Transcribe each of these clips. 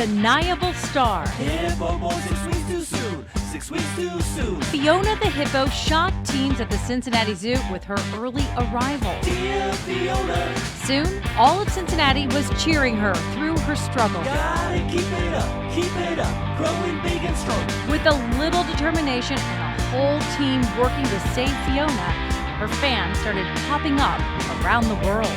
undeniable star. Hippo born 6 weeks too soon, 6 weeks too soon. Fiona the hippo shocked teens at the Cincinnati Zoo with her early arrival. Dear Fiona, Soon, all of Cincinnati was cheering her through her struggle. gotta keep it up, growing big and strong. With a little determination and a whole team working to save Fiona, her fans started popping up around the world.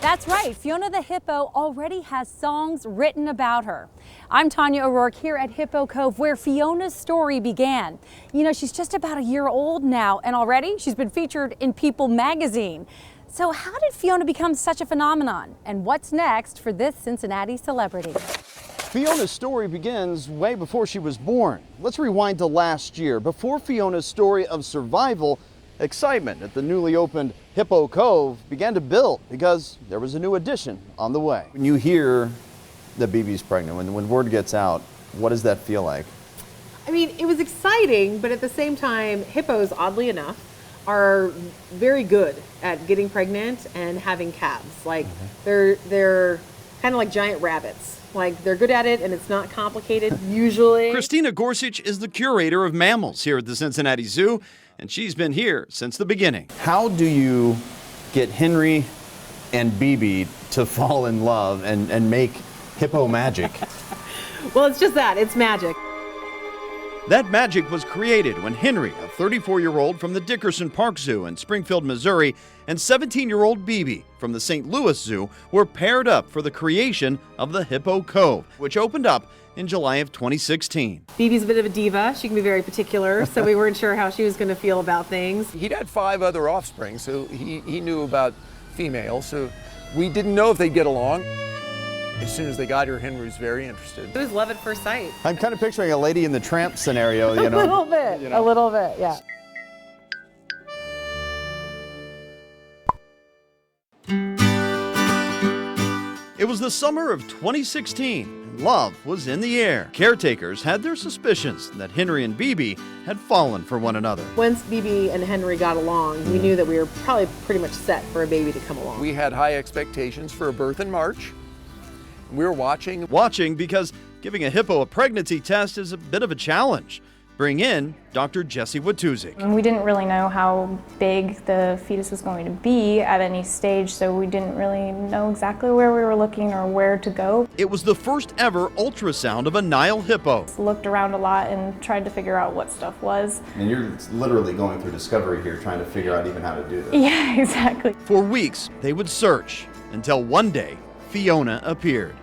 That's right, Fiona the hippo already has songs written about her. I'm Tanya O'Rourke here at Hippo Cove, where Fiona's story began. You know, she's just about a year old now, and already she's been featured in People magazine. So how did Fiona become such a phenomenon? And what's next for this Cincinnati celebrity? Fiona's story begins way before she was born. Let's rewind to last year. Before Fiona's story of survival, excitement at the newly opened Hippo Cove began to build because there was a new addition on the way. When you hear that BB's pregnant, when word gets out, what does that feel like? I mean, it was exciting, but at the same time, hippos, oddly enough, are very good at getting pregnant and having calves. Like, they're kind of like giant rabbits. Like, they're good at it, and it's not complicated, usually. Christina Gorsuch is the curator of mammals here at the Cincinnati Zoo, and she's been here since the beginning. How do you get Henry and BB to fall in love and make hippo magic? Well, it's just that. It's magic. That magic was created when Henry, a 34-year-old from the Dickerson Park Zoo in Springfield, Missouri, and 17-year-old BB from the St. Louis Zoo were paired up for the creation of the Hippo Cove, which opened up in July of 2016. BB's a bit of a diva. She can be very particular, so we weren't sure how she was going to feel about things. He'd had 5 other offspring, so he knew about females, so we didn't know if they'd get along. As soon as they got here, Henry was very interested. It was love at first sight. I'm kind of picturing a Lady in the Tramp scenario, you know. A little bit, you know. a little bit, yeah. It was the summer of 2016, and love was in the air. Caretakers had their suspicions that Henry and BB had fallen for one another. Once BB and Henry got along, we knew that we were probably pretty much set for a baby to come along. We had high expectations for a birth in March. We were watching. Watching because giving a hippo a pregnancy test is a bit of a challenge. Bring in Dr. Jesse Watuzik. We didn't really know how big the fetus was going to be at any stage, so we didn't really know exactly where we were looking or where to go. It was the first ever ultrasound of a Nile hippo. Looked around a lot and tried to figure out what stuff was. And you're literally going through discovery here, trying to figure out even how to do this. Yeah, exactly. For weeks, they would search until one day, Fiona appeared.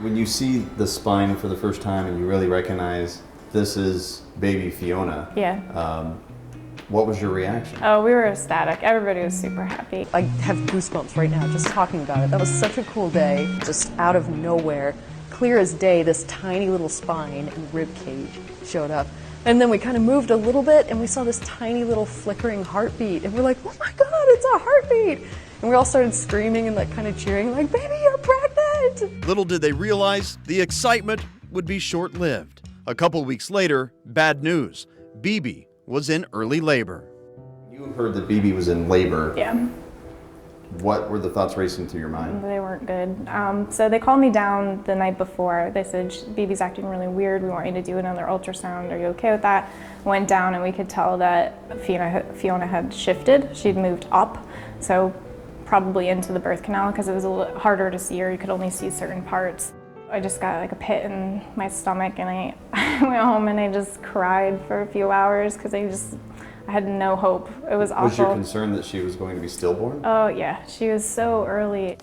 When you see the spine for the first time and you really recognize this is baby Fiona, Yeah. what was your reaction? Oh, we were ecstatic. Everybody was super happy. I have goosebumps right now just talking about it. That was such a cool day, just out of nowhere, clear as day, this tiny little spine and rib cage showed up. And then we kind of moved a little bit and we saw this tiny little flickering heartbeat. And we're like, oh my God, it's a heartbeat. And we all started screaming and like kind of cheering, like, baby, you're pregnant. Little did they realize the excitement would be short-lived. A couple weeks later, bad news. BB was in early labor. You heard that BB was in labor. Yeah. What were the thoughts racing through your mind? They weren't good. So they called me down the night before. They said, BB's acting really weird. We want you to do another ultrasound. Are you okay with that? Went down and we could tell that Fiona had shifted. She'd moved up. So probably into the birth canal because it was a little harder to see her. You could only see certain parts. I just got like a pit in my stomach and I went home and I just cried for a few hours because I had no hope. It was awful. Was your concern that she was going to be stillborn? Oh yeah, she was so early.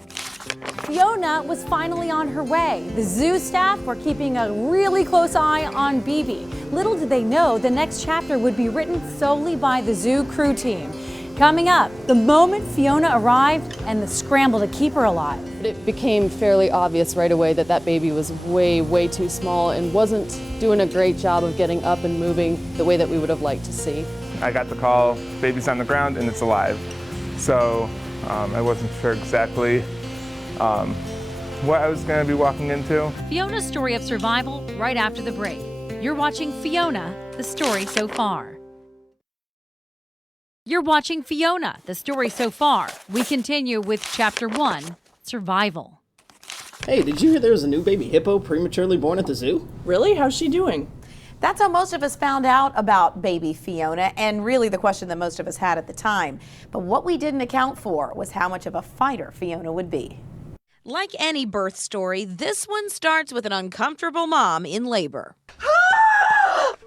Fiona was finally on her way. The zoo staff were keeping a really close eye on BB. Little did they know the next chapter would be written solely by the zoo crew team. Coming up, the moment Fiona arrived and the scramble to keep her alive. It became fairly obvious right away that that baby was way, way too small and wasn't doing a great job of getting up and moving the way that we would have liked to see. I got the call, baby's on the ground and it's alive. So I wasn't sure exactly what I was going to be walking into. Fiona's story of survival right after the break. You're watching Fiona, the story so far. You're watching Fiona, the story so far. We continue with Chapter 1, Survival. Hey, did you hear there was a new baby hippo prematurely born at the zoo? Really? How's she doing? That's how most of us found out about baby Fiona, and really the question that most of us had at the time. But what we didn't account for was how much of a fighter Fiona would be. Like any birth story, this one starts with an uncomfortable mom in labor.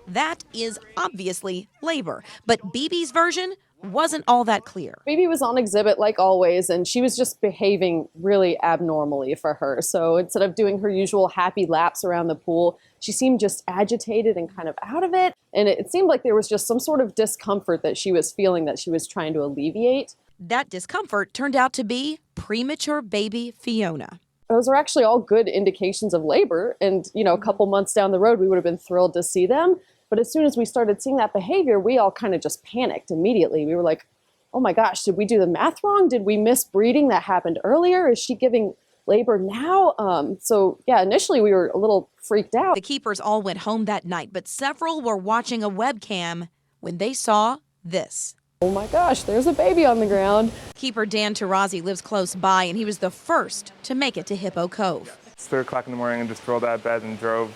That is obviously labor, but BB's version wasn't all that clear. Baby was on exhibit like always, and she was just behaving really abnormally for her. So instead of doing her usual happy laps around the pool, she seemed just agitated and kind of out of it. And it seemed like there was just some sort of discomfort that she was feeling that she was trying to alleviate. That discomfort turned out to be premature baby Fiona. Those are actually all good indications of labor. And, you know, a couple months down the road, we would have been thrilled to see them. But as soon as we started seeing that behavior, we all kind of just panicked immediately. We were like, oh my gosh, did we do the math wrong? Did we miss breeding that happened earlier? Is she giving labor now? So yeah, initially we were a little freaked out. The keepers all went home that night, but several were watching a webcam when they saw this. Oh my gosh, there's a baby on the ground. Keeper Dan Tarazi lives close by, and he was the first to make it to Hippo Cove. It's 3 o'clock in the morning and just rolled out of bed and drove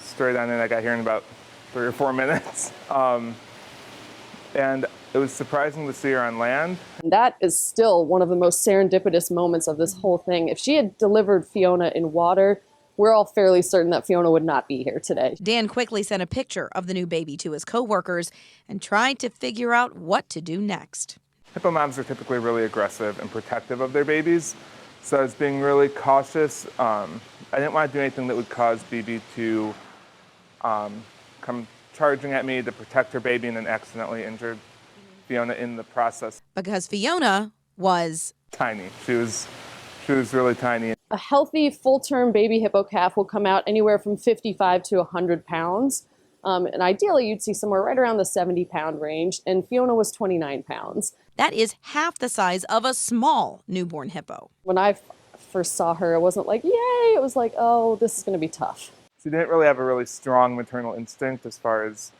straight on in. I got here in about 3 or 4 minutes. And it was surprising to see her on land. That is still one of the most serendipitous moments of this whole thing. If she had delivered Fiona in water, we're all fairly certain that Fiona would not be here today. Dan quickly sent a picture of the new baby to his coworkers and tried to figure out what to do next. Hippo moms are typically really aggressive and protective of their babies, so I was being really cautious. I didn't want to do anything that would cause BB to come charging at me to protect her baby and then accidentally injured Fiona in the process. Because Fiona was tiny. She was really tiny. A healthy full-term baby hippo calf will come out anywhere from 55 to 100 pounds. And ideally, you'd see somewhere right around the 70-pound range. And Fiona was 29 pounds. That is half the size of a small newborn hippo. When I first saw her, it wasn't like, yay. It was like, oh, this is going to be tough. She didn't really have a really strong maternal instinct as far as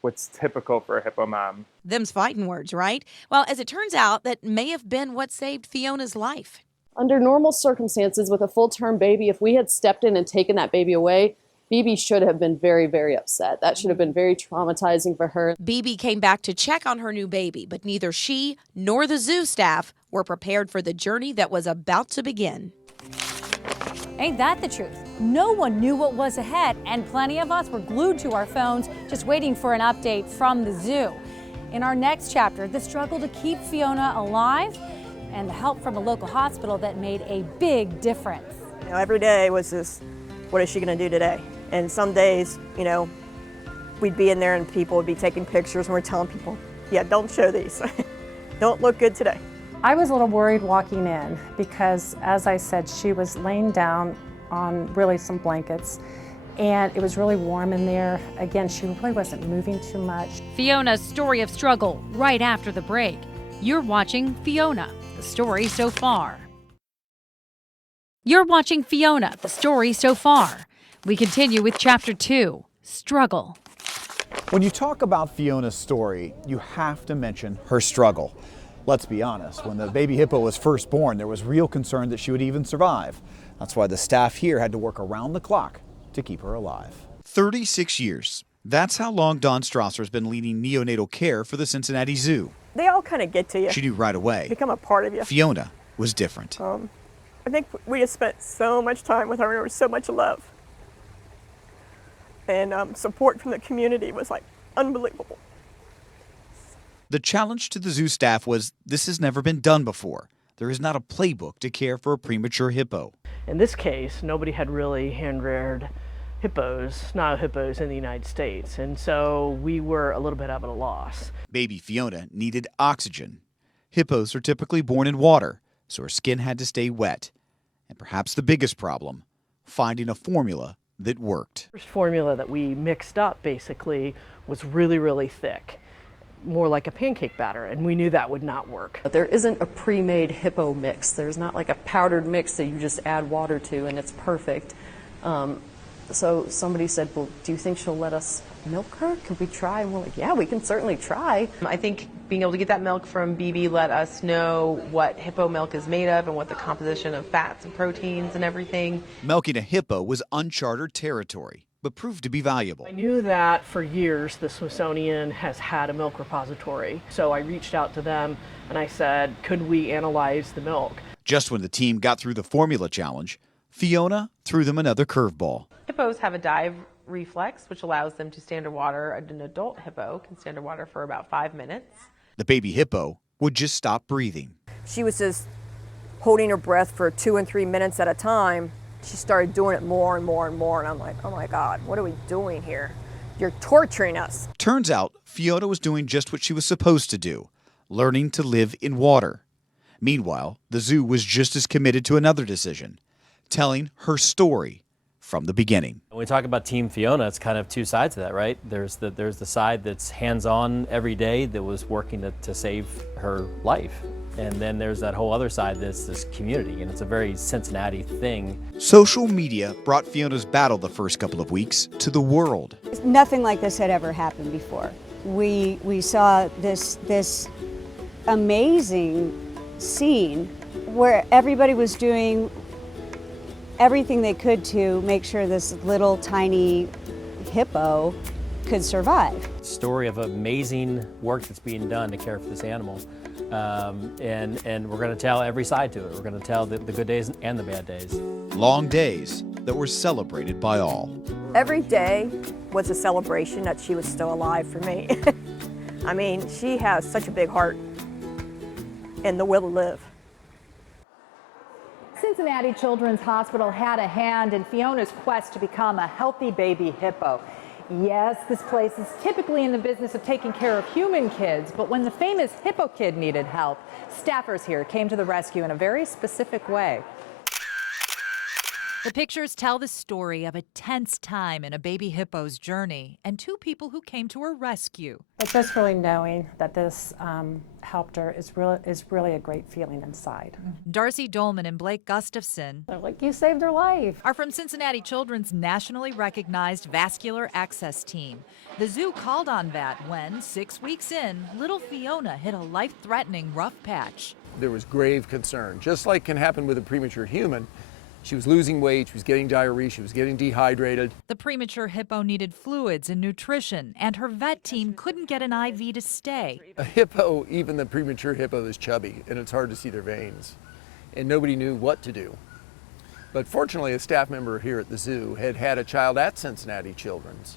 what's typical for a hippo mom. Them's fighting words, right? Well, as it turns out, that may have been what saved Fiona's life. Under normal circumstances with a full-term baby, if we had stepped in and taken that baby away, BB should have been very, very upset. That should have been very traumatizing for her. BB came back to check on her new baby, but neither she nor the zoo staff were prepared for the journey that was about to begin. Ain't that the truth? No one knew what was ahead, and plenty of us were glued to our phones just waiting for an update from the zoo. In our next chapter, the struggle to keep Fiona alive and the help from a local hospital that made a big difference. You know, every day was this, what is she going to do today? And some days, you know, we'd be in there and people would be taking pictures and we're telling people, yeah, don't show these. Don't look good today. I was a little worried walking in because, as I said, she was laying down on really some blankets and it was really warm in there. Again, she really wasn't moving too much. Fiona's story of struggle right after the break. You're watching Fiona, the story so far. You're watching Fiona, the story so far. We continue with Chapter 2, Struggle. When you talk about Fiona's story, you have to mention her struggle. Let's be honest, when the baby hippo was first born, there was real concern that she would even survive. That's why the staff here had to work around the clock to keep her alive. 36 years. That's how long Dawn Strasser's been leading neonatal care for the Cincinnati Zoo. They all kind of get to you. She knew right away. Become a part of you. Fiona was different. I think we just spent so much time with her and there was so much love. And support from the community was like unbelievable. The challenge to the zoo staff was this has never been done before. There is not a playbook to care for a premature hippo. In this case, nobody had really hand-reared hippos, Nile hippos in the United States, and so we were a little bit at a loss. Baby Fiona needed oxygen. Hippos are typically born in water, so her skin had to stay wet. And perhaps the biggest problem, finding a formula that worked. The first formula that we mixed up basically was really, really thick, more like a pancake batter, and we knew that would not work. But there isn't a pre-made hippo mix. There's not like a powdered mix that you just add water to and it's perfect. So somebody said, well, do you think she'll let us milk her? Could we try? And we're like, yeah, we can certainly try. I think being able to get that milk from BB let us know what hippo milk is made of and what the composition of fats and proteins and everything. Milking a hippo was uncharted territory, but proved to be valuable. I knew that for years the Smithsonian has had a milk repository, so I reached out to them and I said, could we analyze the milk? Just when the team got through the formula challenge, Fiona threw them another curveball. Hippos have a dive reflex, which allows them to stay underwater. An adult hippo can stay underwater for about 5 minutes. The baby hippo would just stop breathing. She was just holding her breath for 2 and 3 minutes at a time. She started doing it more and more and more, and I'm like, oh my God, what are we doing here? You're torturing us. Turns out Fiona was doing just what she was supposed to do, learning to live in water. Meanwhile, the zoo was just as committed to another decision, telling her story from the beginning. When we talk about Team Fiona, it's kind of two sides of that, right? There's the side that's hands-on every day that was working to save her life. And then there's that whole other side that's this community, and it's a very Cincinnati thing. Social media brought Fiona's battle the first couple of weeks to the world. Nothing like this had ever happened before. We saw this amazing scene where everybody was doing everything they could to make sure this little tiny hippo could survive. Story of amazing work that's being done to care for this animal. And we're going to tell every side to it. We're going to tell the good days and the bad days. Long days that were celebrated by all. Every day was a celebration that she was still alive for me. I mean, she has such a big heart and the will to live. Cincinnati Children's Hospital had a hand in Fiona's quest to become a healthy baby hippo. Yes, this place is typically in the business of taking care of human kids, but when the famous hippo kid needed help, staffers here came to the rescue in a very specific way. The pictures tell the story of a tense time in a baby hippo's journey and two people who came to her rescue. But just really knowing that this helped her is really a great feeling inside. Darcy Dolman and Blake Gustafson, They're like, you saved her life. are from Cincinnati Children's nationally recognized vascular access team. The zoo called on that when, 6 weeks in, little Fiona hit a life-threatening rough patch. There was grave concern, just like can happen with a premature human. She was losing weight, she was getting diarrhea, she was getting dehydrated. The premature hippo needed fluids and nutrition, and her vet team couldn't get an IV to stay. A hippo, even the premature hippo, is chubby, and it's hard to see their veins. And nobody knew what to do. But fortunately, a staff member here at the zoo had had a child at Cincinnati Children's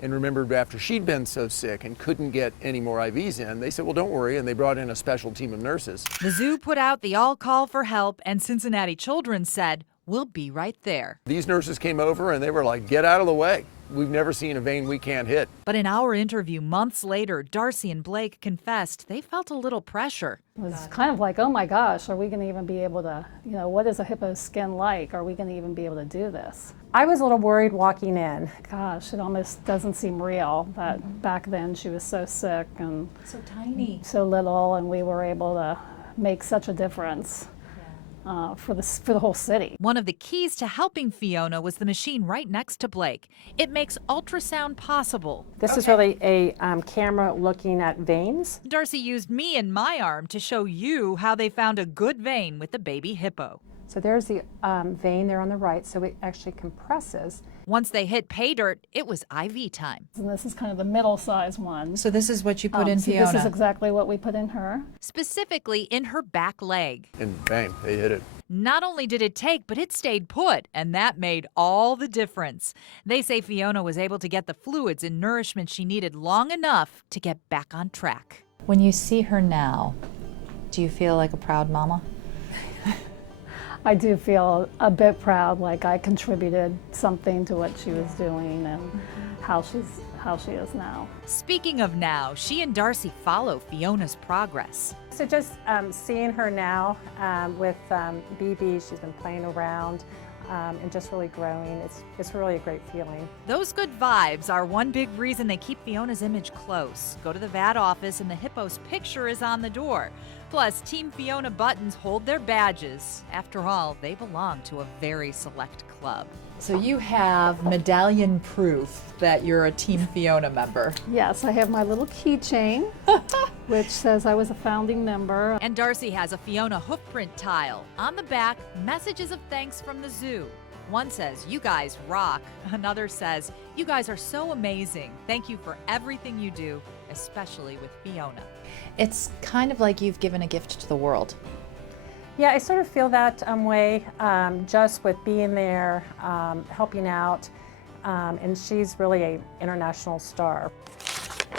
and remembered after she'd been so sick and couldn't get any more IVs in, they said, well, don't worry, and they brought in a special team of nurses. The zoo put out the all call for help, and Cincinnati Children's said, we'll be right there. These nurses came over and they were like, get out of the way. We've never seen a vein we can't hit. But in our interview months later, Darcy and Blake confessed they felt a little pressure. It was kind of like, oh my gosh, are we going to even be able to, what is a hippo's skin like? Are we going to even be able to do this? I was a little worried walking in. Gosh, it almost doesn't seem real that back then she was so sick and so tiny, so little, and we were able to make such a difference. For the whole city. One of the keys to helping Fiona was the machine right next to Blake. It makes ultrasound possible. This is really a camera looking at veins. Darcy used me and my arm to show you how they found a good vein with the baby hippo. So there's the vein there on the right, so it actually compresses. Once they hit pay dirt, it was IV time. And this is kind of the middle-sized one. So this is what you put in so Fiona? This is exactly what we put in her. Specifically in her back leg. And bang, they hit it. Not only did it take, but it stayed put, and that made all the difference. They say Fiona was able to get the fluids and nourishment she needed long enough to get back on track. When you see her now, do you feel like a proud mama? I do feel a bit proud, like I contributed something to what she was doing and how she is now. Speaking of now, she and Darcy follow Fiona's progress. So just seeing her now with BB, she's been playing around. and just really growing. It's really a great feeling. Those good vibes are one big reason they keep Fiona's image close. Go to the vet office and the hippo's picture is on the door. Plus, Team Fiona buttons hold their badges. After all, they belong to a very select club. So you have medallion proof that you're a Team Fiona member. Yes, I have my little keychain, which says I was a founding member. And Darcy has a Fiona hoofprint tile. On the back, messages of thanks from the zoo. One says, "You guys rock." Another says, "You guys are so amazing. Thank you for everything you do, especially with Fiona." It's kind of like you've given a gift to the world. Yeah, I sort of feel that way, just with being there, helping out, and she's really an international star.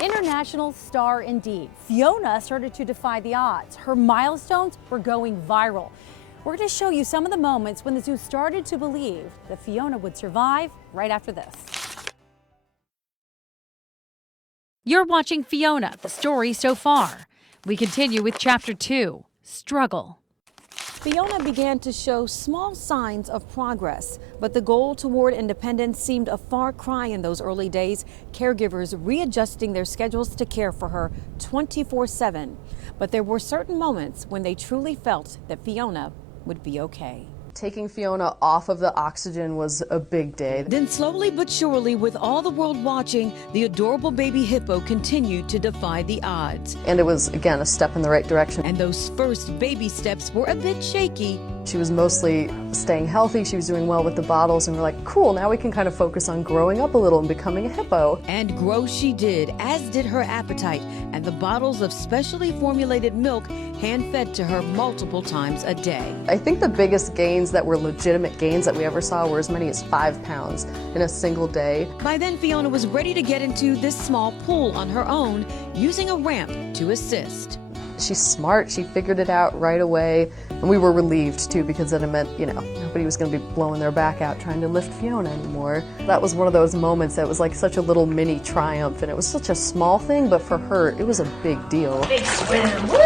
International star indeed. Fiona started to defy the odds. Her milestones were going viral. We're going to show you some of the moments when the zoo started to believe that Fiona would survive right after this. You're watching Fiona, the story so far. We continue with Chapter 2, Struggle. Fiona began to show small signs of progress, but the goal toward independence seemed a far cry in those early days, caregivers readjusting their schedules to care for her 24/7. But there were certain moments when they truly felt that Fiona would be okay. Taking Fiona off of the oxygen was a big day. Then slowly but surely, with all the world watching, the adorable baby hippo continued to defy the odds. And it was, again, a step in the right direction. And those first baby steps were a bit shaky. She was mostly staying healthy, she was doing well with the bottles, and we're like, cool, now we can kind of focus on growing up a little and becoming a hippo. And grow she did, as did her appetite, and the bottles of specially formulated milk hand-fed to her multiple times a day. I think the biggest gains that were legitimate gains that we ever saw were as many as 5 pounds in a single day. By then, Fiona was ready to get into this small pool on her own, using a ramp to assist. She's smart, she figured it out right away, and we were relieved too, because then it meant, nobody was going to be blowing their back out trying to lift Fiona anymore. That was one of those moments that was like such a little mini triumph, and it was such a small thing, but for her, it was a big deal. Big swim, woo!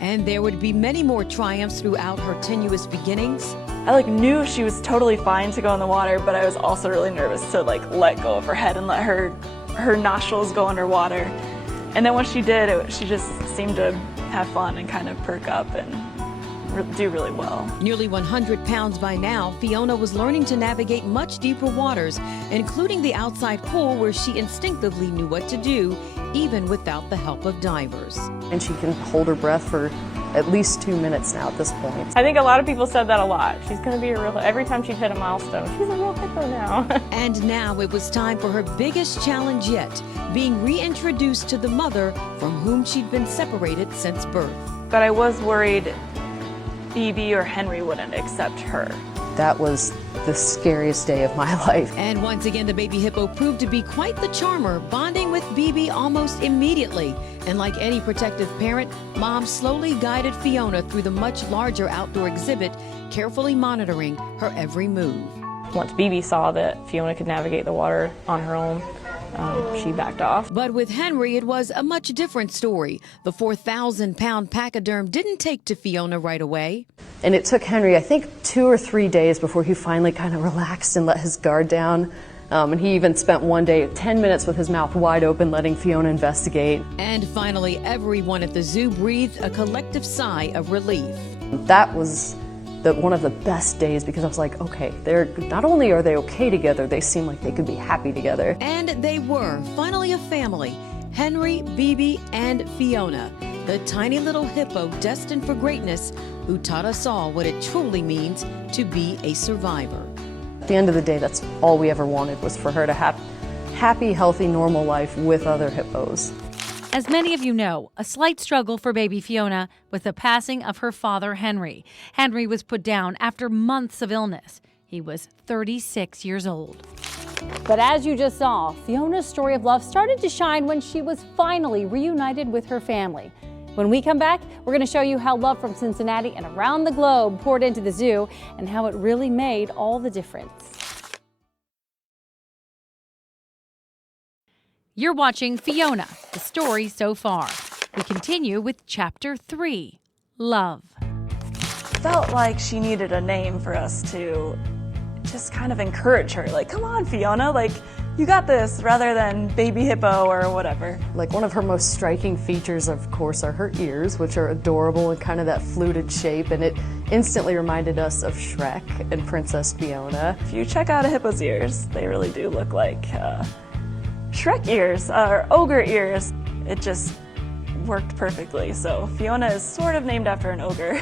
And there would be many more triumphs throughout her tenuous beginnings. I knew she was totally fine to go in the water, but I was also really nervous to let go of her head and let her nostrils go underwater. And then when she did, she just seemed to have fun and kind of perk up and do really well. Nearly 100 pounds by now, Fiona was learning to navigate much deeper waters, including the outside pool where she instinctively knew what to do, even without the help of divers. And she can hold her breath for at least 2 minutes now at this point. I think a lot of people said that a lot. She's going to be a real, every time she'd hit a milestone, she's a real hippo now. And now it was time for her biggest challenge yet, being reintroduced to the mother from whom she'd been separated since birth. But I was worried Phoebe or Henry wouldn't accept her. That was the scariest day of my life. And once again, the baby hippo proved to be quite the charmer, bonding with BB almost immediately. And like any protective parent, Mom slowly guided Fiona through the much larger outdoor exhibit, carefully monitoring her every move. Once BB saw that Fiona could navigate the water on her own, she backed off. But with Henry, it was a much different story. The 4,000-pound pachyderm didn't take to Fiona right away. And it took Henry, I think, 2 or 3 days before he finally kind of relaxed and let his guard down. And he even spent one day, 10 minutes with his mouth wide open, letting Fiona investigate. And finally, everyone at the zoo breathed a collective sigh of relief. That was one of the best days, because I was like, okay, not only are they okay together, they seem like they could be happy together. And they were finally a family, Henry, BB, and Fiona, the tiny little hippo destined for greatness, who taught us all what it truly means to be a survivor. At the end of the day, that's all we ever wanted, was for her to have happy, healthy, normal life with other hippos. As many of you know, a slight struggle for baby Fiona was the passing of her father, Henry. Henry was put down after months of illness. He was 36 years old. But as you just saw, Fiona's story of love started to shine when she was finally reunited with her family. When we come back, we're going to show you how love from Cincinnati and around the globe poured into the zoo and how it really made all the difference. You're watching Fiona, the story so far. We continue with Chapter 3, Love. felt like she needed a name for us to just kind of encourage her. Like, come on, Fiona, like, you got this, rather than baby hippo or whatever. Like, one of her most striking features, of course, are her ears, which are adorable and kind of that fluted shape, and it instantly reminded us of Shrek and Princess Fiona. If you check out a hippo's ears, they really do look like Shrek ears, or ogre ears. It just worked perfectly. So Fiona is sort of named after an ogre.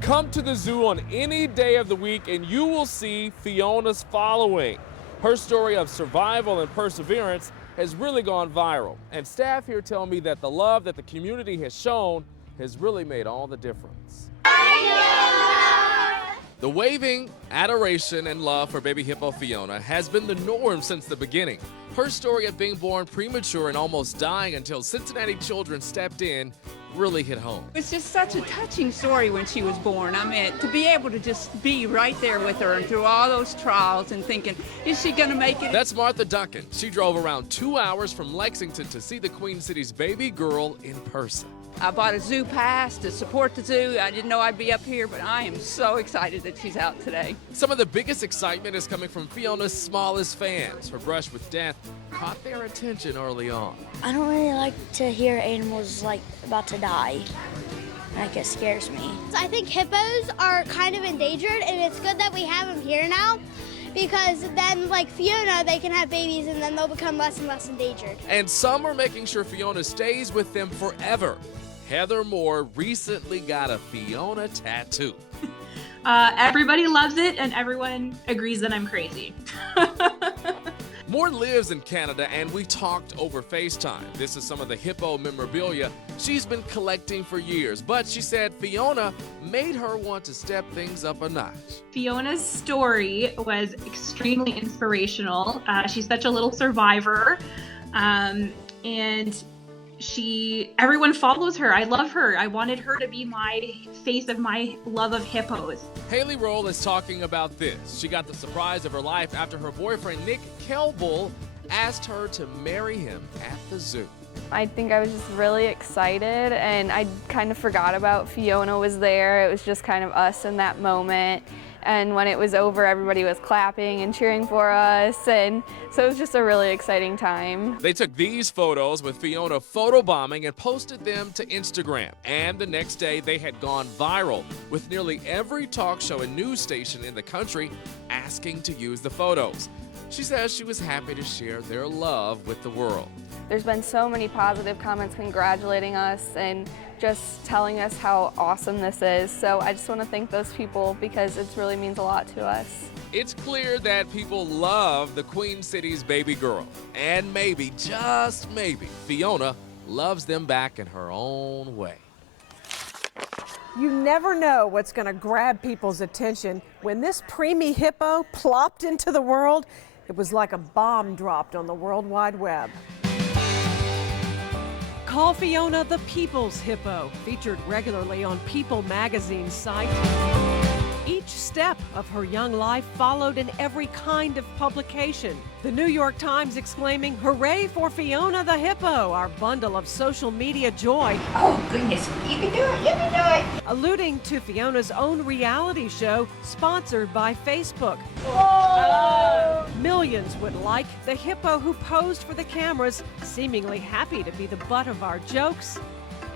Come to the zoo on any day of the week and you will see Fiona's following. Her story of survival and perseverance has really gone viral. And staff here tell me that the love that the community has shown has really made all the difference. The waving, adoration, and love for baby hippo Fiona has been the norm since the beginning. Her story of being born premature and almost dying until Cincinnati children stepped in really hit home. It's just such a touching story when she was born. I mean, to be able to just be right there with her and through all those trials and thinking, is she gonna make it? That's Martha Duncan. She drove around 2 hours from Lexington to see the Queen City's baby girl in person. I bought a zoo pass to support the zoo. I didn't know I'd be up here, but I am so excited that she's out today. Some of the biggest excitement is coming from Fiona's smallest fans. Her brush with death caught their attention early on. I don't really like to hear animals like about to die. Like, it scares me. I think hippos are kind of endangered, and it's good that we have them here now, because then, like Fiona, they can have babies and then they'll become less and less endangered. And some are making sure Fiona stays with them forever. Heather Moore recently got a Fiona tattoo. Everybody loves it, and everyone agrees that I'm crazy. Moore lives in Canada, and we talked over FaceTime. This is some of the hippo memorabilia she's been collecting for years, but she said Fiona made her want to step things up a notch. Fiona's story was extremely inspirational. She's such a little survivor, and everyone follows her. I love her. I wanted her to be my face of my love of hippos. Haley Roll is talking about this. She got the surprise of her life after her boyfriend Nick Kelbull asked her to marry him at the zoo. I think I was just really excited, and I kind of forgot about Fiona was there. It was just kind of us in that moment. And when it was over, everybody was clapping and cheering for us, and so it was just a really exciting time. They took these photos with Fiona photobombing and posted them to Instagram. And the next day, they had gone viral, with nearly every talk show and news station in the country asking to use the photos. She says she was happy to share their love with the world. There's been so many positive comments congratulating us and just telling us how awesome this is. So I just want to thank those people because it really means a lot to us. It's clear that people love the Queen City's baby girl. And maybe, just maybe, Fiona loves them back in her own way. You never know what's going to grab people's attention. When this preemie hippo plopped into the world, it was like a bomb dropped on the World Wide Web. Call Fiona the People's Hippo, featured regularly on People magazine's site. Each step of her young life followed in every kind of publication. The New York Times exclaiming, "Hooray for Fiona the Hippo, our bundle of social media joy." Oh goodness, you can do it, you can do it. Alluding to Fiona's own reality show, sponsored by Facebook. Whoa. Millions would like the hippo who posed for the cameras, seemingly happy to be the butt of our jokes,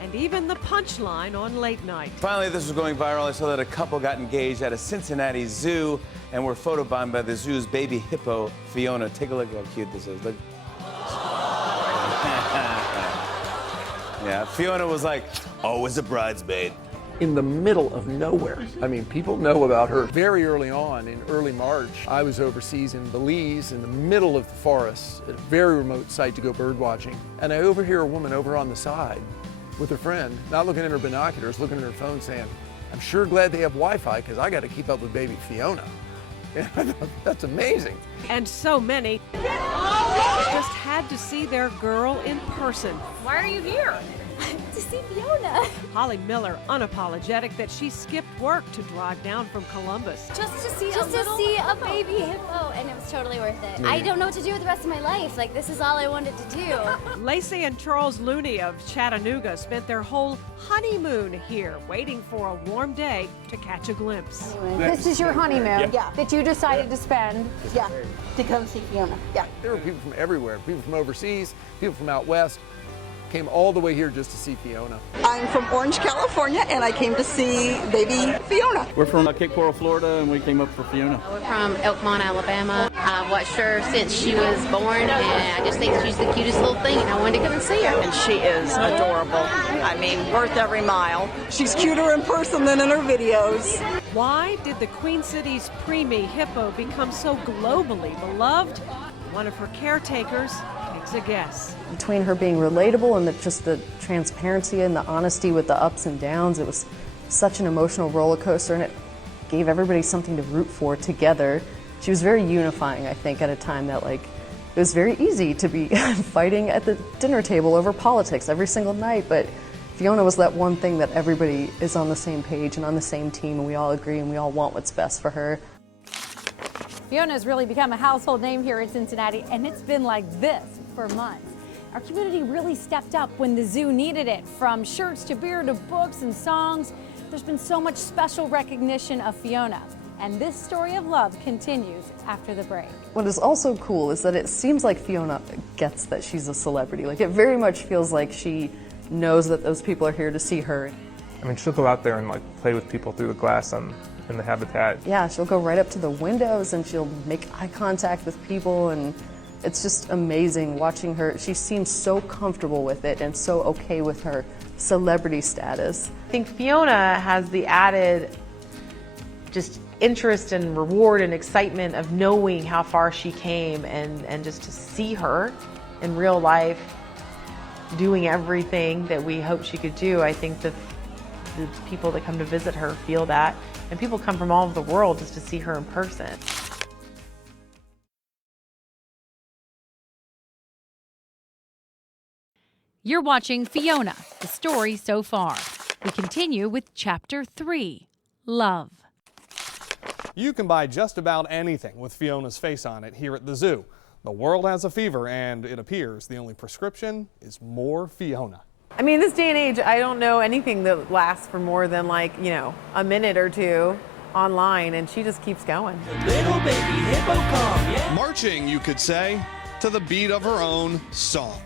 and even the punchline on late night. Finally, this was going viral. I saw that a couple got engaged at a Cincinnati zoo and were photobombed by the zoo's baby hippo, Fiona. Take a look how cute this is. Look. Yeah, Fiona was like, always a bridesmaid. In the middle of nowhere. I mean, people know about her. Very early on, in early March, I was overseas in Belize in the middle of the forest, at a very remote site to go bird watching. And I overhear a woman over on the side with her friend, not looking at her binoculars, looking at her phone saying, "I'm sure glad they have Wi-Fi because I got to keep up with baby Fiona." That's amazing. And so many just had to see their girl in person. Why are you here? to see Fiona. Holly Miller, unapologetic that she skipped work to drive down from Columbus. Just to see a baby hippo, and it was totally worth it. I don't know what to do with the rest of my life. Like, this is all I wanted to do. Lacey and Charles Looney of Chattanooga spent their whole honeymoon here, waiting for a warm day to catch a glimpse. This is your honeymoon that you decided to spend. Yeah, to come see Fiona. Yeah. There were people from everywhere, people from overseas, people from out west, came all the way here just to see Fiona. I'm from Orange, California, and I came to see baby Fiona. We're from Cape Coral, Florida, and we came up for Fiona. We're from Elkmont, Alabama. I've watched her since she was born, and I just think she's the cutest little thing, and I wanted to come and see her. And she is adorable. I mean, worth every mile. She's cuter in person than in her videos. Why did the Queen City's preemie hippo become so globally beloved? One of her caretakers takes a guess. Between her being relatable and just the transparency and the honesty with the ups and downs, it was such an emotional roller coaster, and it gave everybody something to root for together. She was very unifying, I think, at a time that it was very easy to be fighting at the dinner table over politics every single night, but Fiona was that one thing that everybody is on the same page and on the same team, and we all agree and we all want what's best for her. Fiona has really become a household name here in Cincinnati, and it's been like this for months. Our community really stepped up when the zoo needed it, from shirts to beer to books and songs. There's been so much special recognition of Fiona, and this story of love continues after the break. What is also cool is that it seems like Fiona gets that she's a celebrity. It very much feels like she knows that those people are here to see her. I mean, she'll go out there and play with people through the glass in the habitat. Yeah, she'll go right up to the windows and she'll make eye contact with people, and it's just amazing watching her. She seems so comfortable with it and so okay with her celebrity status. I think Fiona has the added just interest and reward and excitement of knowing how far she came, and just to see her in real life doing everything that we hoped she could do. I think that the people that come to visit her feel that, and people come from all over the world just to see her in person. You're watching Fiona, the story so far. We continue with Chapter 3, Love. You can buy just about anything with Fiona's face on it here at the zoo. The world has a fever, and it appears the only prescription is more Fiona. I mean, this day and age, I don't know anything that lasts for more than a minute or two online, and she just keeps going. Little baby hippo come, yeah. Marching, you could say, to the beat of her own song.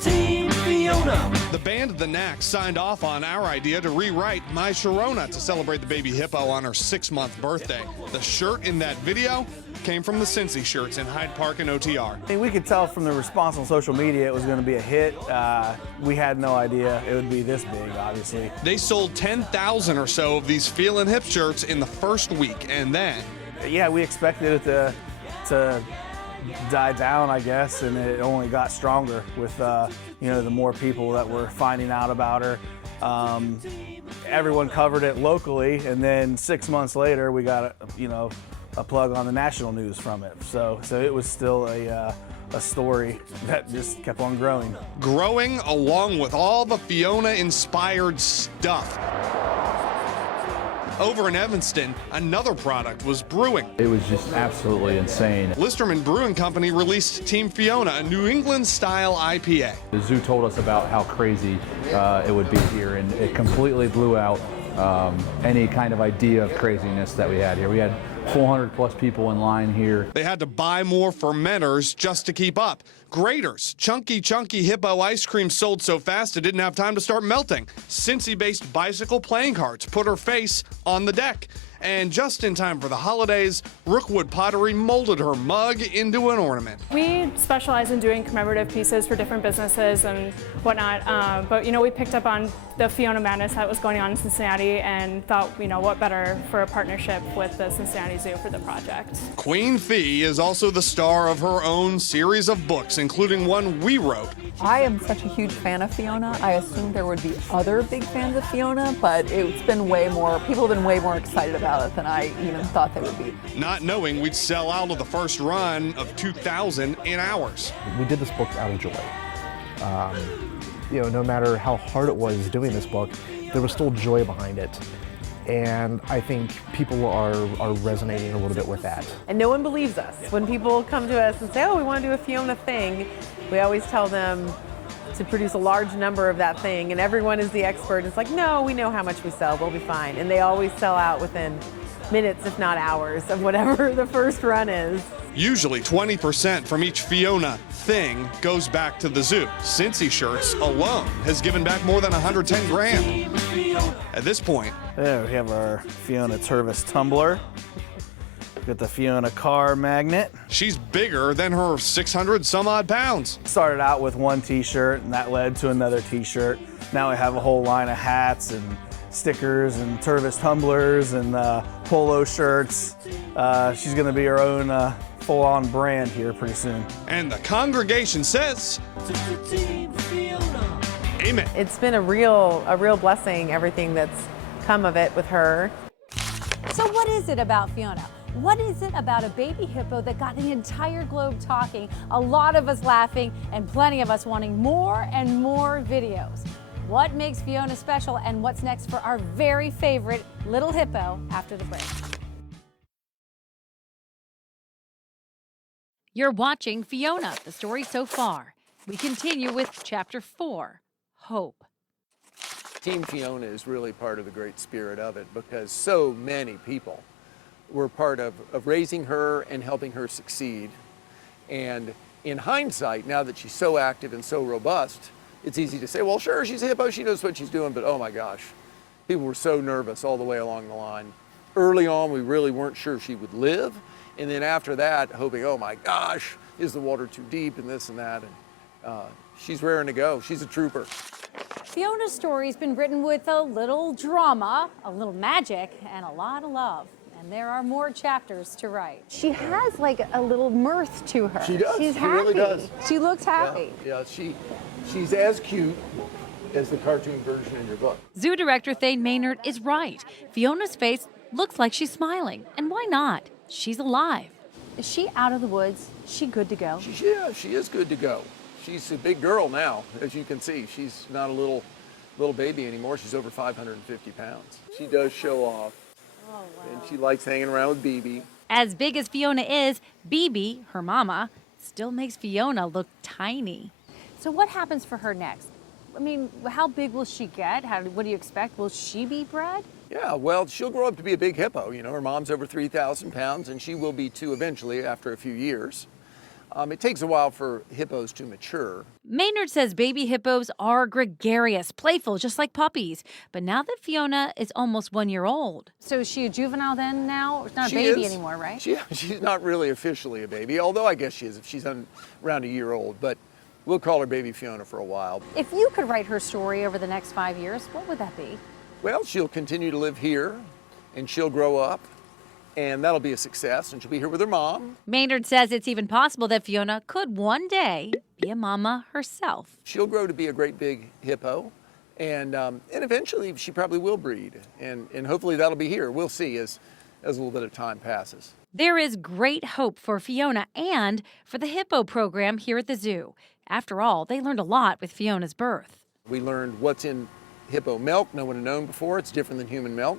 Team Fiona. The band The Knacks signed off on our idea to rewrite My Sharona to celebrate the baby hippo on her 6-month birthday. The shirt in that video came from the Cincy shirts in Hyde Park and OTR. I mean, we could tell from the response on social media it was going to be a hit. We had no idea it would be this big, obviously. They sold 10,000 or so of these Feelin' Hip shirts in the first week, and then... Yeah, we expected it to die down, I guess, and it only got stronger with the more people that were finding out about her. Everyone covered it locally, and then 6 months later we got a plug on the national news from it. So it was still a story that just kept on growing. Growing along with all the Fiona-inspired stuff. Over in Evanston, another product was brewing. It was just absolutely insane. Listerman Brewing Company released Team Fiona, a New England-style IPA. The zoo told us about how crazy it would be here, and it completely blew out any kind of idea of craziness that we had here. We had 400 plus people in line here. They had to buy more fermenters just to keep up. Graters, chunky hippo ice cream sold so fast it didn't have time to start melting. Cincy-based bicycle playing carts put her face on the deck. And just in time for the holidays, Rookwood Pottery molded her mug into an ornament. We specialize in doing commemorative pieces for different businesses and whatnot, but we picked up on the Fiona madness that was going on in Cincinnati and thought, what better for a partnership with the Cincinnati Zoo for the project. Queen Fee is also the star of her own series of books, including one we wrote. I am such a huge fan of Fiona. I assumed there would be other big fans of Fiona, but it's been people have been way more excited about it than I even thought they would be. Not knowing we'd sell out of the first run of 2,000 in hours. We did this book out of joy. You know, no matter how hard it was doing this book, there was still joy behind it. And I think people are resonating a little bit with that. And no one believes us. When people come to us and say, oh, we want to do a Fiona thing, we always tell them to produce a large number of that thing, and everyone is the expert. It's like, no, we know how much we sell, we'll be fine. And they always sell out within minutes, if not hours, of whatever the first run is. Usually 20% from each Fiona thing goes back to the zoo. Cincy Shirts alone has given back more than 110 grand. At this point, there we have our Fiona Tervis tumbler. Got the Fiona car magnet. She's bigger than her 600 some odd pounds. Started out with one t-shirt and that led to another t-shirt. Now we have a whole line of hats and stickers and Tervis tumblers and polo shirts. She's gonna be her own full-on brand here pretty soon. And the congregation says, amen. It's been a real blessing, everything that's come of it with her. So what is it about Fiona? What is it about a baby hippo that got the entire globe talking, a lot of us laughing, and plenty of us wanting more and more videos? What makes Fiona special, and what's next for our very favorite little hippo after the break? You're watching Fiona, the story so far. We continue with Chapter 4, Hope. Team Fiona is really part of the great spirit of it because so many people were part of raising her and helping her succeed. And in hindsight, now that she's so active and so robust, it's easy to say, well, sure, she's a hippo, she knows what she's doing, but oh my gosh, people were so nervous all the way along the line. Early on, we really weren't sure she would live. And then after that, hoping, oh my gosh, is the water too deep and this and that. And she's raring to go. She's a trooper. Fiona's story's been written with a little drama, a little magic, and a lot of love. And there are more chapters to write. She has like a little mirth to her. She does. She's she happy. Really does. She looks happy. Yeah, she's as cute as the cartoon version in your book. Zoo director Thane Maynard is right. Fiona's face looks like she's smiling. And why not? She's alive. Is she out of the woods? Is she good to go? Yeah, she is good to go. She's a big girl now, as you can see. She's not a little baby anymore. She's over 550 pounds. She does show off. Oh, wow. And she likes hanging around with BB. As big as Fiona is, BB, her mama, still makes Fiona look tiny. So what happens for her next? I mean, how big will she get? What do you expect? Will she be bred? Yeah, well, she'll grow up to be a big hippo. You know, her mom's over 3,000 pounds, and she will be too eventually after a few years. It takes a while for hippos to mature. Maynard says baby hippos are gregarious, playful, just like puppies. But now that Fiona is almost 1 year old. So is she a juvenile then now? It's not a baby anymore, right? She's not really officially a baby, although I guess she is if she's around a year old. But we'll call her baby Fiona for a while. If you could write her story over the next 5 years, what would that be? Well, she'll continue to live here, and she'll grow up, and that'll be a success, and she'll be here with her mom. Maynard says it's even possible that Fiona could one day be a mama herself. She'll grow to be a great big hippo, and eventually she probably will breed, and hopefully that'll be here. We'll see as a little bit of time passes. There is great hope for Fiona and for the hippo program here at the zoo. After all, they learned a lot with Fiona's birth. We learned what's in hippo milk. No one had known before. It's different than human milk.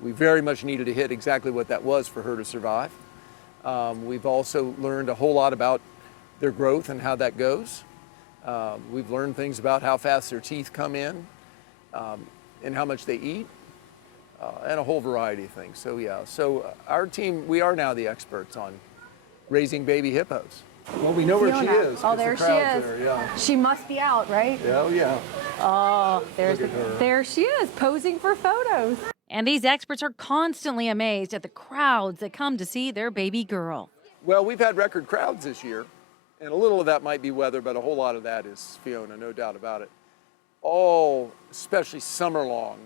We very much needed to hit exactly what that was for her to survive. We've also learned a whole lot about their growth and how that goes. We've learned things about how fast their teeth come in and how much they eat and a whole variety of things. So yeah, our team, we are now the experts on raising baby hippos. Well, we know where she is. Oh, there she is. There, yeah. She must be out, right? Oh, yeah. Oh, there she is, posing for photos. And these experts are constantly amazed at the crowds that come to see their baby girl. Well, we've had record crowds this year, and a little of that might be weather, but a whole lot of that is Fiona, no doubt about it. All, especially summer long,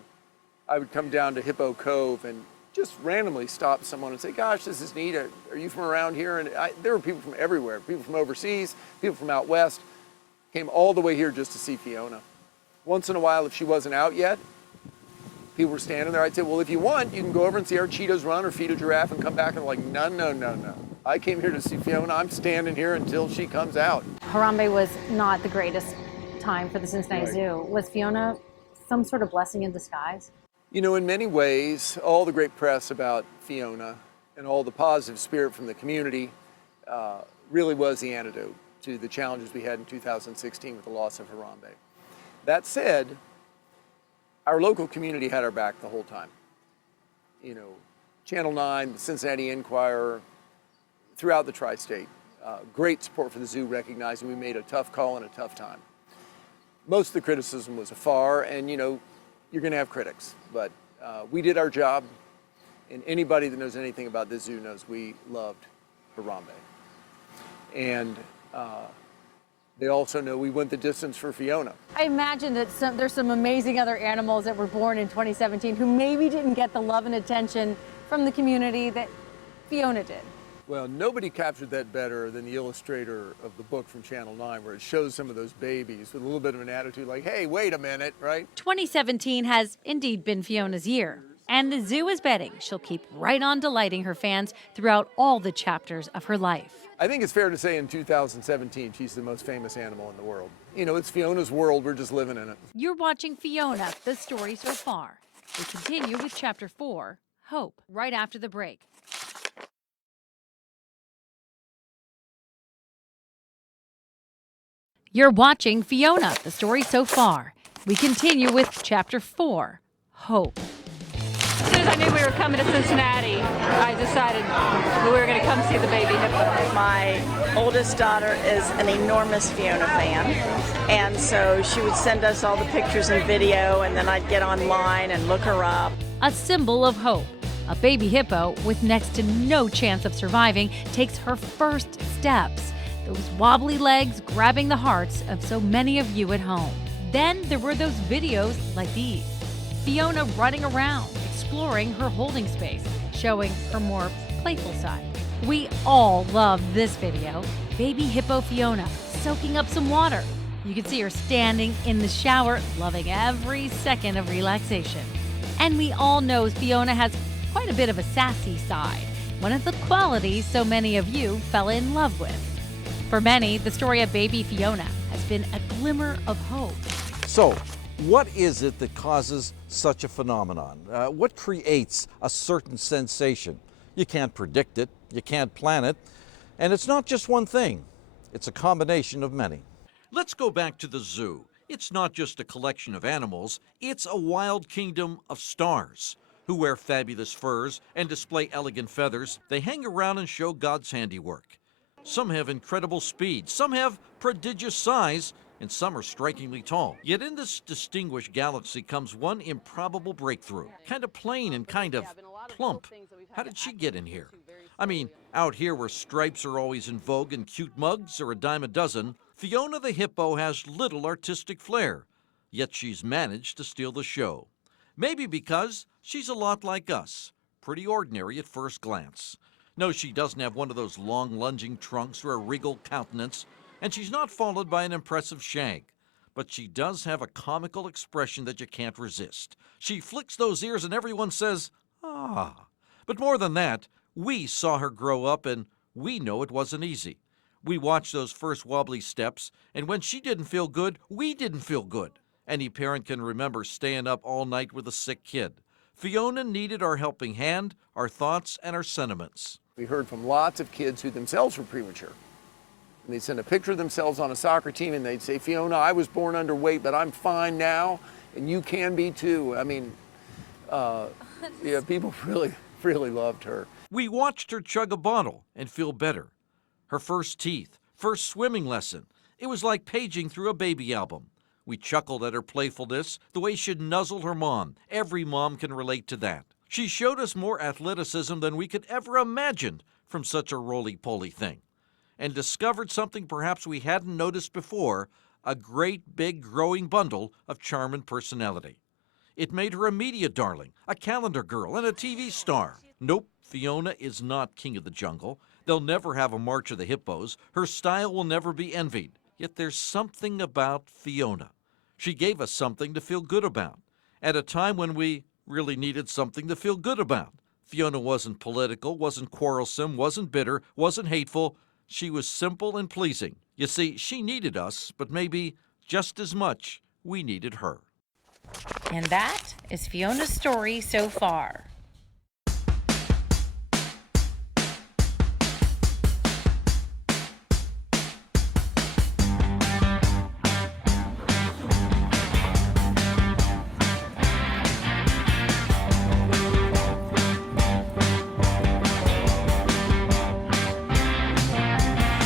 I would come down to Hippo Cove and just randomly stop someone and say, gosh, this is neat. Are you from around here? And there were people from everywhere, people from overseas, people from out west, came all the way here just to see Fiona. Once in a while, if she wasn't out yet, people were standing there. I'd say, well, if you want, you can go over and see our cheetahs run or feed a giraffe and come back. And like, no, no, no, no. I came here to see Fiona. I'm standing here until she comes out. Harambe was not the greatest time for the Cincinnati Zoo. Was Fiona some sort of blessing in disguise? You know, in many ways, all the great press about Fiona and all the positive spirit from the community really was the antidote to the challenges we had in 2016 with the loss of Harambe. That said, our local community had our back the whole time. You know, Channel 9, the Cincinnati Enquirer, throughout the tri-state, great support for the zoo, recognizing we made a tough call in a tough time. Most of the criticism was afar, and you know, you're going to have critics, but we did our job, and anybody that knows anything about this zoo knows we loved Harambe. And they also know we went the distance for Fiona. I imagine that there's some amazing other animals that were born in 2017 who maybe didn't get the love and attention from the community that Fiona did. Well, nobody captured that better than the illustrator of the book from Channel 9, where it shows some of those babies with a little bit of an attitude like, hey, wait a minute, right? 2017 has indeed been Fiona's year, and the zoo is betting she'll keep right on delighting her fans throughout all the chapters of her life. I think it's fair to say in 2017, she's the most famous animal in the world. You know, it's Fiona's world, we're just living in it. You're watching Fiona, the story so far. We continue with Chapter 4, Hope, right after the break. You're watching Fiona, the story so far. We continue with Chapter 4, Hope. As soon as I knew we were coming to Cincinnati, I decided that we were going to come see the baby hippo. My oldest daughter is an enormous Fiona fan, and so she would send us all the pictures and video, and then I'd get online and look her up. A symbol of hope. A baby hippo with next to no chance of surviving takes her first steps. Those wobbly legs grabbing the hearts of so many of you at home. Then there were those videos like these. Fiona running around, exploring her holding space, showing her more playful side. We all love this video. Baby hippo Fiona soaking up some water. You can see her standing in the shower, loving every second of relaxation. And we all know Fiona has quite a bit of a sassy side, one of the qualities so many of you fell in love with. For many, the story of baby Fiona has been a glimmer of hope. So, what is it that causes such a phenomenon? What creates a certain sensation? You can't predict it, you can't plan it, and it's not just one thing. It's a combination of many. Let's go back to the zoo. It's not just a collection of animals, it's a wild kingdom of stars who wear fabulous furs and display elegant feathers. They hang around and show God's handiwork. Some have incredible speed, some have prodigious size, and some are strikingly tall. Yet in this distinguished galaxy comes one improbable breakthrough. Kind of plain and kind of plump. How did she get in here? I mean, out here where stripes are always in vogue and cute mugs are a dime a dozen, Fiona the hippo has little artistic flair. Yet she's managed to steal the show. Maybe because she's a lot like us, pretty ordinary at first glance. No, she doesn't have one of those long lunging trunks or a regal countenance, and she's not followed by an impressive shag. But she does have a comical expression that you can't resist. She flicks those ears and everyone says, ah. But more than that, we saw her grow up and we know it wasn't easy. We watched those first wobbly steps, and when she didn't feel good, we didn't feel good. Any parent can remember staying up all night with a sick kid. Fiona needed our helping hand, our thoughts, and our sentiments. We heard from lots of kids who themselves were premature. And they'd send a picture of themselves on a soccer team and they'd say, Fiona, I was born underweight, but I'm fine now, and you can be too. I mean, yeah, people really loved her. We watched her chug a bottle and feel better. Her first teeth, first swimming lesson. It was like paging through a baby album. We chuckled at her playfulness, the way she'd nuzzle her mom. Every mom can relate to that. She showed us more athleticism than we could ever imagine from such a roly-poly thing, and discovered something perhaps we hadn't noticed before, a great big growing bundle of charm and personality. It made her a media darling, a calendar girl, and a TV star. Nope, Fiona is not king of the jungle. They'll never have a March of the Hippos. Her style will never be envied. Yet there's something about Fiona. She gave us something to feel good about, at a time when we really needed something to feel good about. Fiona wasn't political, wasn't quarrelsome, wasn't bitter, wasn't hateful. She was simple and pleasing. You see, she needed us, but maybe just as much we needed her. And that is Fiona's story so far.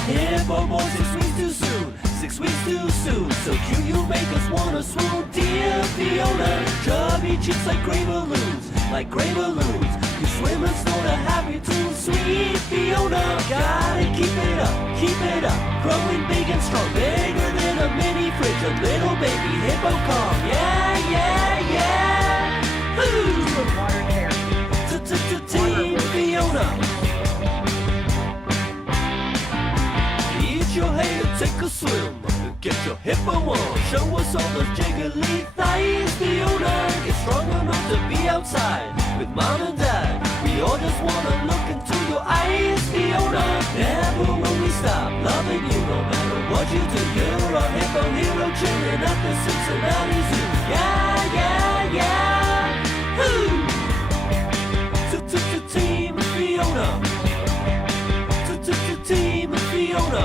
Hippo boy, 6 weeks too soon, 6 weeks too soon. So cute you make us wanna swoon. Dear Fiona, chubby cheeks like gray balloons, like gray balloons. You swim and snort a happy tune, sweet Fiona. Gotta keep it up, growing big and strong, bigger than a mini fridge, a little baby hippo calm. Yeah, yeah, yeah. Woo! Team Fiona. Your hay and take a swim. Get your hippo on. Show us all those jiggly thighs, Fiona. Get strong enough to be outside with mom and dad. We all just wanna look into your eyes, Fiona. Never will we stop loving you, no matter what you do. You're our hippo hero, chilling at the Cincinnati Zoo. Yeah, yeah, yeah. Woo! Team Fiona. Team Fiona.